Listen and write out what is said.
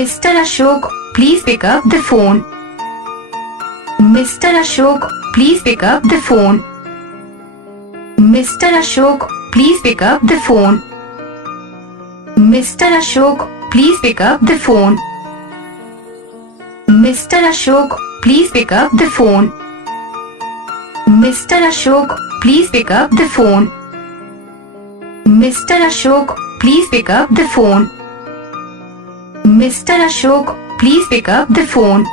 Mr. Ashok, please pick up the phone. Mr. Ashok, please pick up the phone. Mr. Ashok, please pick up the phone. Mr. Ashok, please pick up the phone. Mr. Ashok, please pick up the phone. Mr. Ashok, please pick up the phone. Mr. Ashok, please pick up the phone. Mr. Ashok, please pick up the phone.